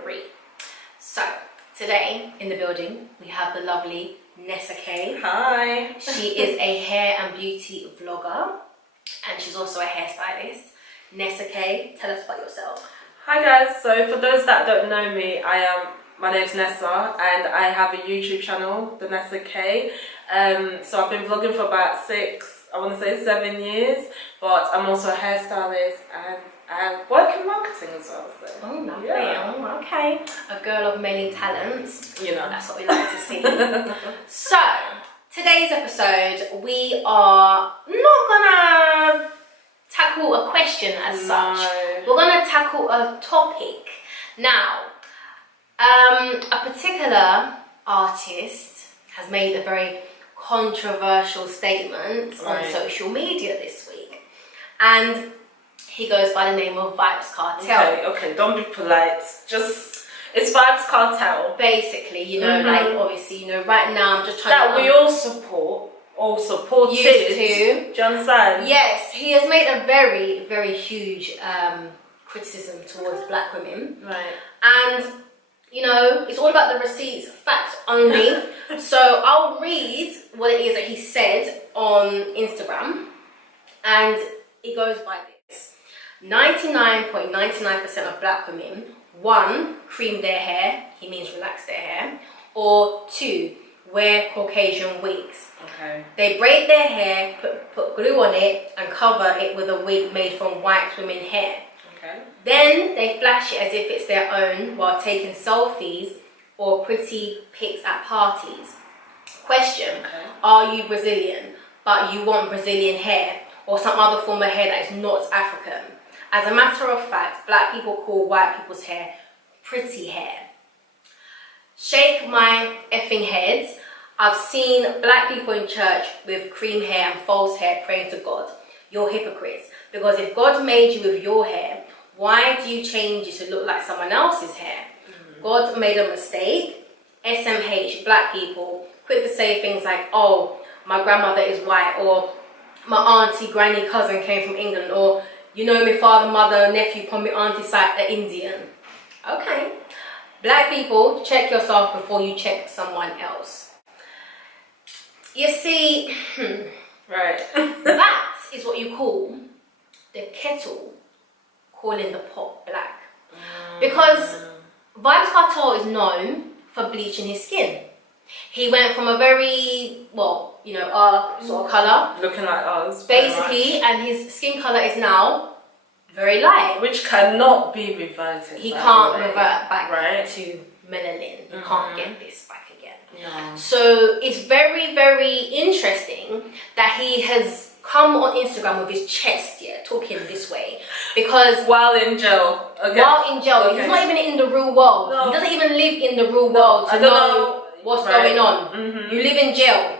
3. So today in the building we have the lovely Nessakay. Hi. She is a hair and beauty vlogger and she's also a hairstylist. Nessakay, tell us about yourself. Hi guys, so for those that don't know me, my name's Nessa and I have a YouTube channel, the Nessakay. So I've been vlogging for about 7 years, but I'm also a hairstylist and I work in marketing as well. So. Oh, lovely. Yeah. Oh, okay. A girl of many talents. You know. That's what we like to see. So, today's episode, we are not gonna tackle a question as such. We're gonna tackle a topic. Now, a particular artist has made a very controversial statement on social media this week, and he goes by the name of Vybz Kartel. Okay, don't be polite. It's Vybz Kartel. Basically, you know, like obviously, you know, right now I'm just trying that we all support. All supported. Used to. Do you understand? Yes, he has made a very, very huge criticism towards black women. Right. And you know, it's all about the receipts, facts only. So I'll read what it is that he said on Instagram, and it goes by this: 99.99% of black women, 1, cream their hair, he means relax their hair, or 2, wear Caucasian wigs. Okay. They braid their hair, put glue on it, and cover it with a wig made from white women hair. Okay. Then they flash it as if it's their own while taking selfies or pretty pics at parties. Question: Are you Brazilian, but you want Brazilian hair or some other form of hair that is not African? As a matter of fact, black people call white people's hair pretty hair. Shake my effing head. I've seen black people in church with cream hair and false hair praying to God. You're hypocrites. Because if God made you with your hair, why do you change it to look like someone else's hair? God made a mistake. SMH, black people, quick to say things like, oh, my grandmother is white, or my auntie, granny, cousin came from England, or you know, my father, mother, nephew, from my auntie side are Indian. Okay. Black people, check yourself before you check someone else. You see, right. that is what you call the kettle calling the pot black. Because Vybz Kartel is known for bleaching his skin. He went from a very, well, you know, sort of colour. Looking like us. Basically, and his skin colour is now very light. Which cannot be reverted. He can't revert back right. to melanin. You can't get this back again. No. So it's very, very interesting that he has come on Instagram with his chest, talking this way, because while in jail, he's not even in the real world. No. He doesn't even live in the real world to know what's going on. You live in jail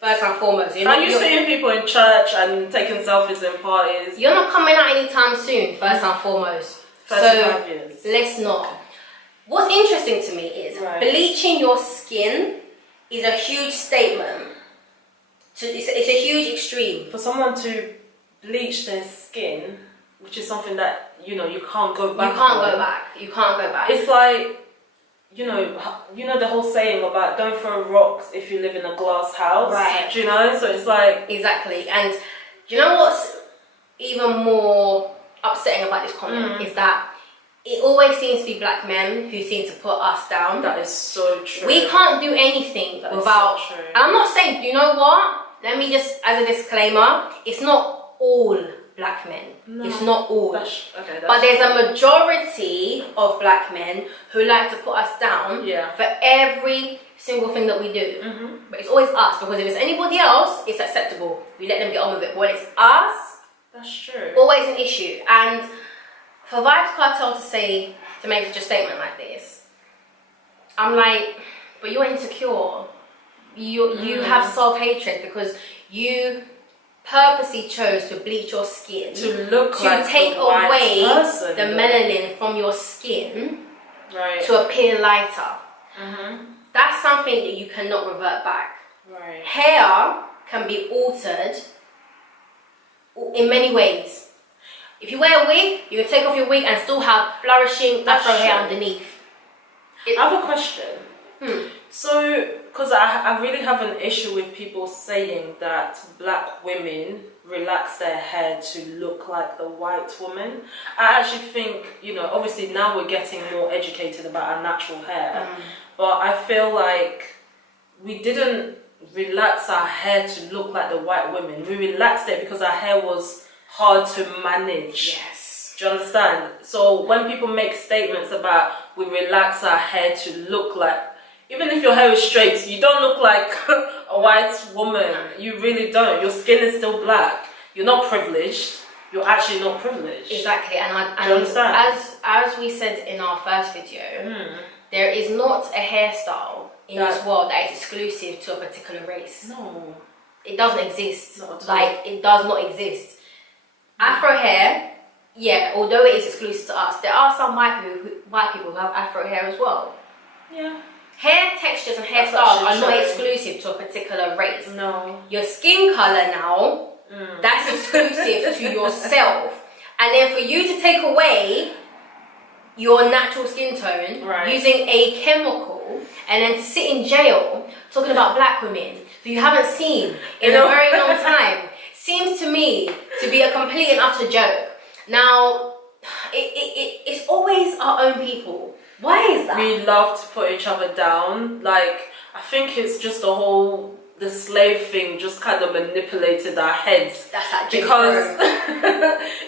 first and foremost. Are you seeing people in church and taking selfies in parties? You're not coming out anytime soon. First and foremost. 35 years. Let's not. What's interesting to me is bleaching your skin is a huge statement. It's a huge extreme. For someone to bleach their skin, which is something that, you know, you can't go back. You can't go back. It's like, you know the whole saying about don't throw rocks if you live in a glass house. Right. Do you know? So it's like... Exactly. And do you know what's even more upsetting about this comment is that it always seems to be black men who seem to put us down. That is so true. We can't do anything without... So true. And I'm not saying, you know what? Let me just, as a disclaimer, it's not all black men. No. It's not all. But there's a majority of black men who like to put us down for every single thing that we do. But it's always us, because if it's anybody else, it's acceptable. We let them get on with it. But when it's us, that's true. Always an issue. And for Vybz Kartel to make such a statement like this, I'm like, but you're insecure. You have self-hatred because you purposely chose to bleach your skin to look to like take away person, the melanin from your skin to appear lighter. That's something that you cannot revert back. Hair can be altered in many ways. If you wear a wig, you can take off your wig and still have flourishing afro hair underneath. I have a question. So, because I really have an issue with people saying that black women relax their hair to look like the white woman. I actually think, obviously now we're getting more educated about our natural hair, but I feel like we didn't relax our hair to look like the white women. We relaxed it because our hair was hard to manage. Yes. Do you understand? So when people make statements about we relax our hair to look like, even if your hair is straight, you don't look like a white woman. You really don't. Your skin is still black. You're not privileged. You're actually not privileged. Exactly. And do you understand? As we said in our first video, there is not a hairstyle in this world that is exclusive to a particular race. No. It doesn't exist. Not at Like, it does not exist. Afro hair, yeah, although it is exclusive to us, there are some white people who have Afro hair as well. Yeah. Hair textures and hairstyles are not exclusive to a particular race. No. Your skin color now, that's exclusive to yourself. And then for you to take away your natural skin tone using a chemical and then to sit in jail talking about black women who you haven't seen in a very long time seems to me to be a complete and utter joke. Now, it's always our own people. Why is that? We love to put each other down. Like, I think it's just the slave thing just kind of manipulated our heads. That's that because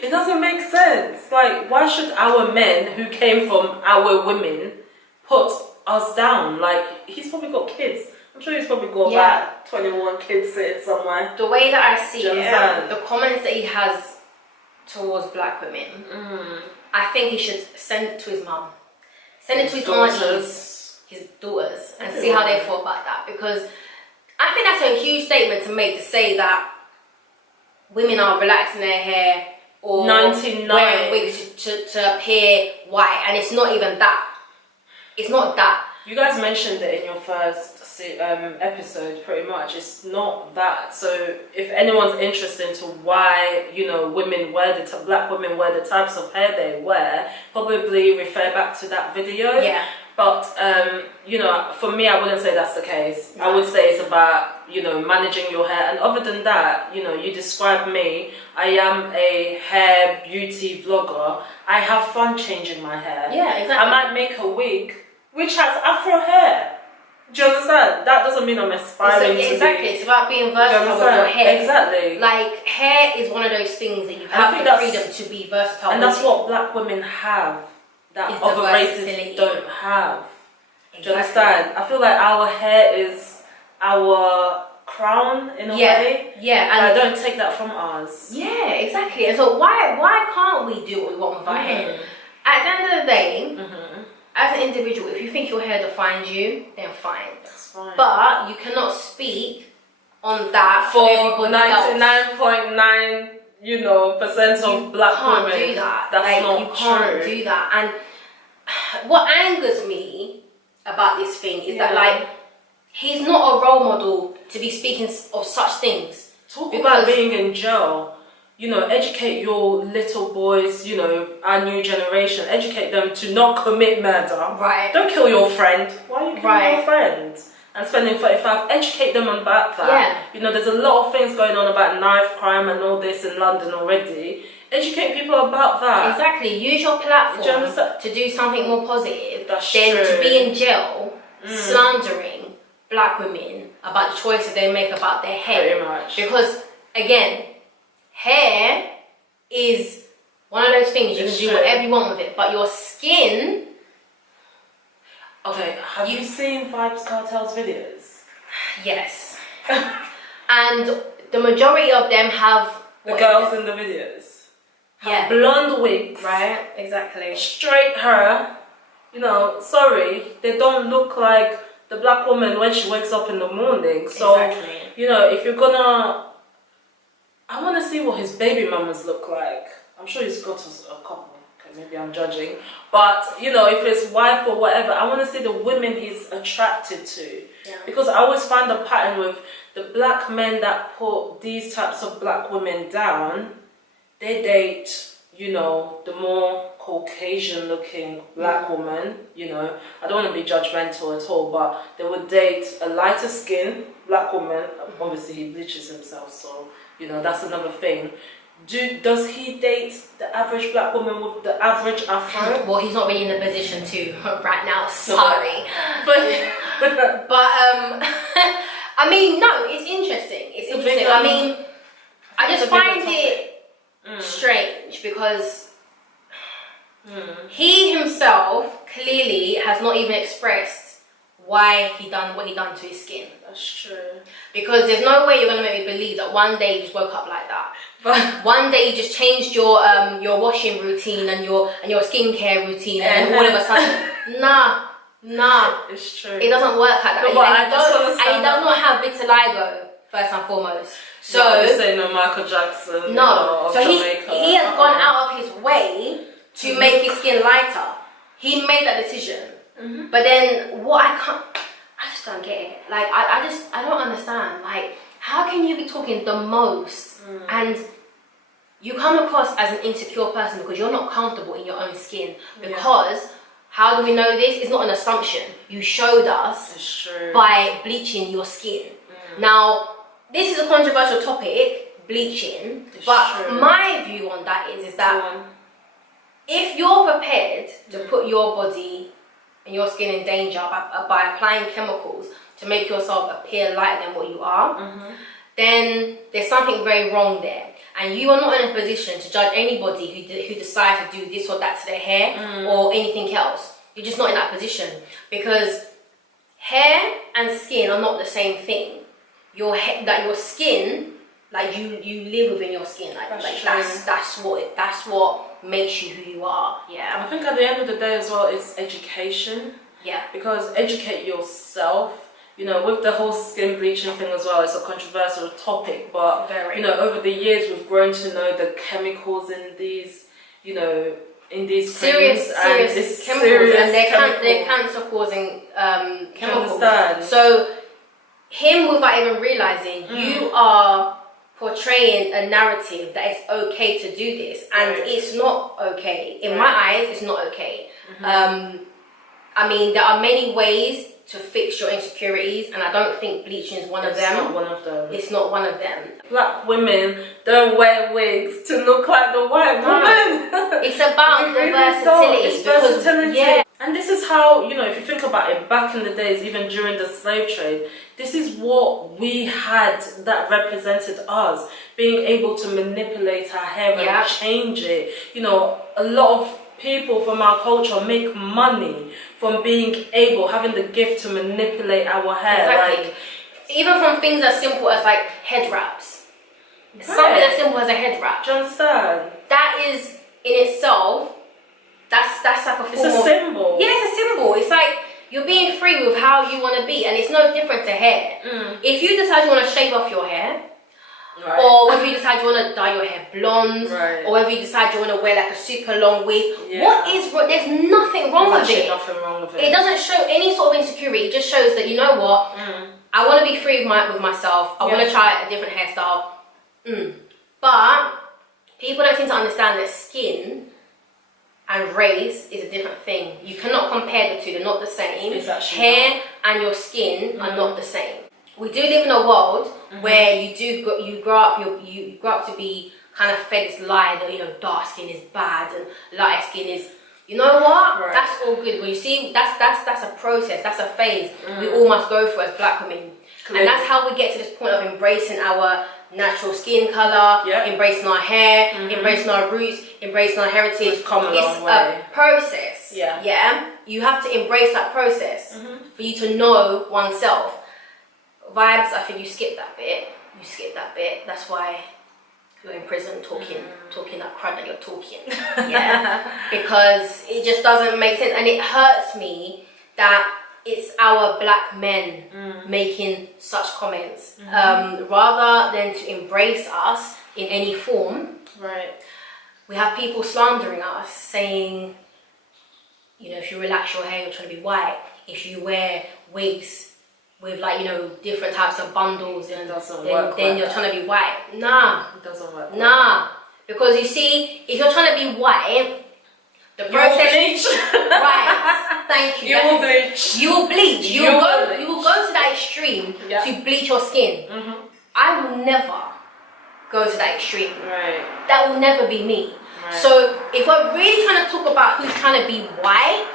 it doesn't make sense. Like, why should our men who came from our women put us down? Like, he's probably got kids. I'm sure he's probably got about 21 kids sitting somewhere. The way that I see it, the comments that he has towards black women, I think he should send it to his mum. Send it to his aunties, his daughters, and see how they feel about that. Because I think that's a huge statement to make, to say that women are relaxing their hair or wearing wigs to appear white, and it's not even that. It's not that. You guys mentioned it in your first episode, pretty much. It's not that. So if anyone's interested into why women wear black women wear the types of hair they wear, probably refer back to that video. Yeah. But for me, I wouldn't say that's the case. I would say it's about managing your hair. And other than that, you describe me. I am a hair beauty vlogger. I have fun changing my hair. Yeah, exactly. I might make a wig which has Afro hair. Do you understand? That doesn't mean I'm aspiring to exactly. It's about being versatile with your hair. Exactly. Like, hair is one of those things that you have the freedom to be versatile. And that's what black women have that other races don't have. Exactly. Do you understand? I feel like our hair is our crown in a way. Yeah. And I don't take that from ours. Yeah, exactly. And so why can't we do what we want with our hair? At the end of the day, as an individual, if you think your hair defines you, then fine. That's fine. But you cannot speak on that for 99.9%, of black women. You can't do that. That's not you can't do that. And what angers me about this thing is that he's not a role model to be speaking of such things. Talk about being in jail. Educate your little boys, our new generation. Educate them to not commit murder. Right. Don't kill your friend. Why are you killing your friend? And spending 35, educate them about that. Yeah. There's a lot of things going on about knife crime and all this in London already. Educate people about that. Exactly. Use your platform to do something more positive than to be in jail slandering black women about the choices they make about their hair. Pretty much. Because, again, hair is one of those things you can do whatever you want with it, but your skin. Okay, have you seen Vybz Kartel's videos? Yes. And the majority of them have the girls in the videos have blonde wigs, right? Exactly. Straight hair. Sorry, they don't look like the black woman when she wakes up in the morning. So if you're gonna, I want to see what his baby mamas look like. I'm sure he's got a couple. Okay, maybe I'm judging. But, if it's wife or whatever, I want to see the women he's attracted to. Yeah. Because I always find a pattern with the black men that put these types of black women down. They date, the more Caucasian looking black woman, you know, I don't want to be judgmental at all, but they would date a lighter skin black woman. Obviously he bleaches himself, so you know that's another thing. Does he date the average black woman with the average afro? Well, he's not really in the position to right now, sorry. But I mean, no, it's interesting. It's interesting. I mean, I just find it strange because he himself clearly has not even expressed why he done what he done to his skin. That's true. Because there's no way you're gonna make me believe that one day you just woke up like that. But one day you just changed your washing routine and your skincare routine and all of a sudden, nah. It's true. It doesn't work like that. No, and he does not have vitiligo first and foremost. So say no Michael Jackson. No. So Jamaica. he has gone out of his way to make his skin lighter. He made that decision. But then I just don't get it. Like I don't understand. Like, how can you be talking the most and you come across as an insecure person because you're not comfortable in your own skin? Because how do we know this? It's not an assumption. You showed us by bleaching your skin. Now, this is a controversial topic, bleaching. But my view on that is that if you're prepared to put your body and your skin in danger by applying chemicals to make yourself appear lighter than what you are, then there's something very wrong there. And you are not in a position to judge anybody who decides to do this or that to their hair or anything else. You're just not in that position, because hair and skin are not the same thing. Your skin, like you live within your skin, that's what makes you who you are. I think at the end of the day as well, it's education. Because educate yourself. You know, with the whole skin bleaching thing as well, it's a controversial topic, but you know, over the years we've grown to know the chemicals in these, you know, in these serious chemicals, and they're cancer causing chemicals. So him, without even realizing, you are portraying a narrative that it's okay to do this, and it's not okay. In my eyes, it's not okay. I mean, there are many ways to fix your insecurities, and I don't think bleaching is one of them. It's not one of them. It's not one of them. Black women don't wear wigs to look like the white woman. It's about the versatility. It's versatility. And this is how, you know, if you think about it, back in the days, even during the slave trade, this is what we had that represented us, being able to manipulate our hair and change it. You know, a lot of people from our culture make money from being able, having the gift to manipulate our hair. Exactly. Like, even from things as simple as like head wraps. Something as simple as a head wrap. Do you understand? That is in itself, that's like a form It's a symbol. Yeah, it's a symbol. It's like you're being free with how you want to be, and it's no different to hair. If you decide you want to shave off your hair, or whether you decide you want to dye your hair blonde, or whether you decide you want to wear like a super long wig, what is wrong? There's nothing wrong with it. Nothing wrong with it. It doesn't show any sort of insecurity. It just shows that, you know what, I want to be free with myself. I want to try a different hairstyle. But people don't seem to understand that skin and race is a different thing. You cannot compare the two. They're not the same. Hair and your skin are not the same. We do live in a world where you grow up to be kind of fed this lie that, you know, dark skin is bad and light skin is, you know what? That's all good. But you see, that's a process. That's a phase we all must go through as black women. And that's how we get to this point of embracing our natural skin color, embracing our hair, embracing our roots, embracing our heritage. It's a process. You have to embrace that process for you to know oneself. Vibes, I think you skip that bit. That's why you're in prison talking that crud that you're talking. Because it just doesn't make sense, and it hurts me that it's our black men making such comments rather than to embrace us in any form. We have people slandering us, saying, you know, if you relax your hair, you're trying to be white. If you wear wigs with, like, you know, different types of bundles, and then you're trying to be white. Nah, it doesn't work. Nah, because you see, if you're trying to be white, The process. Bleach. Right. Thank you. You will bleach. You will bleach. You will go to that extreme Yeah. to bleach your skin. I will never go to that extreme. Right. That will never be me. Right. So if we're really trying to talk about who's trying to be white,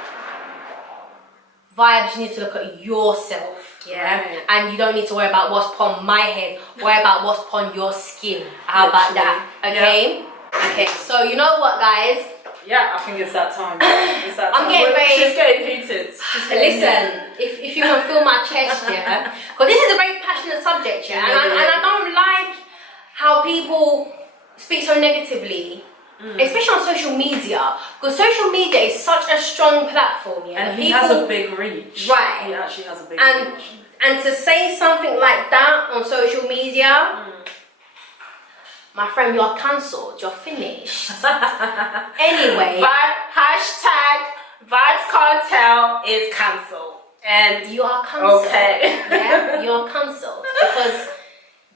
vibes, you need to look at yourself, yeah? Right. And you don't need to worry about what's upon my head, worry about what's upon your skin. How about that? Okay? Yeah. Okay, so you know what, guys? Yeah, I think it's that time. It's that time. I'm getting ready. She's getting heated. Listen, if you can feel my chest, yeah? Because this is a very passionate subject, yeah? And I don't like how people speak so negatively. Especially on social media, because social media is such a strong platform, yeah. And he has a big reach. Right. He actually has a big reach. And to say something like that on social media, my friend, you're cancelled. You're finished. Anyway, Hashtag Vibes Cartel is cancelled. And you are cancelled. Okay. Yeah, you're cancelled because.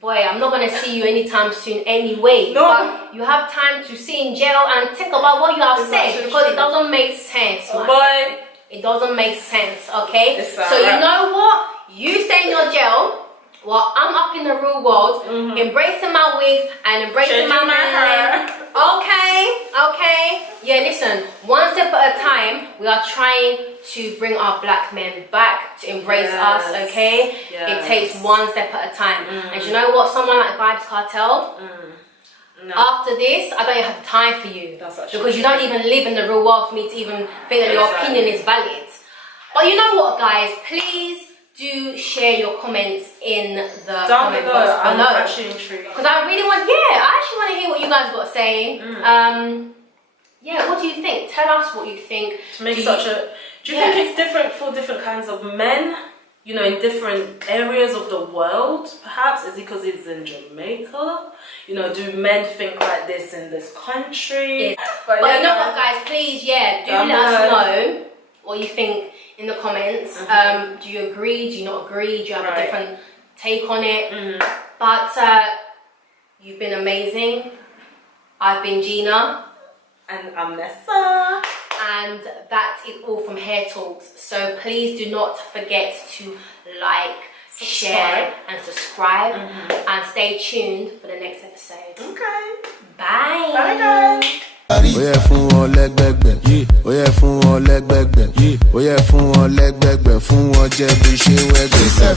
Boy, I'm not going to see you anytime soon anyway. No. But you have time to sit in jail and think about what you have said because it doesn't make sense. Boy. It doesn't make sense, okay? So right. You know what? You stay in your jail while I'm up in the real world, embracing my wigs and embracing my hair. Okay. Yeah, listen, one step at a time, we are trying to bring our black men back to embrace us, okay? It takes one step at a time. And you know what? Someone like Vibes Cartel, after this, I don't even have time for you. Because you don't even live in the real world for me to even think that your opinion is valid. But you know what, guys? Please do share your comments in the comment box below. I'm actually intrigued. Because I really want, I actually want to hear what you guys got to say. Yeah, what do you think? Tell us what you think. To make do you think it's different for different kinds of men? You know, in different areas of the world, perhaps? Is it because it's in Jamaica? You know, do men think like this in this country? Yeah. But you know what, guys? Please, do let us know what you think in the comments. Do you agree? Do you not agree? Do you have a different take on it? But you've been amazing. I've been Gina. And I'm Nessa. And that is all from Hair Talks. So please do not forget to like, share and subscribe. And stay tuned for the next episode. Okay. Bye. Bye, guys. Oye fún wọn lẹ́gbẹ̀gbẹ̀, oye fún wọn lẹ́gbẹ̀gbẹ̀, oye fún wọn lẹ́gbẹ̀gbẹ̀, fún wọn jẹ bí ṣe wẹ́gbẹ̀.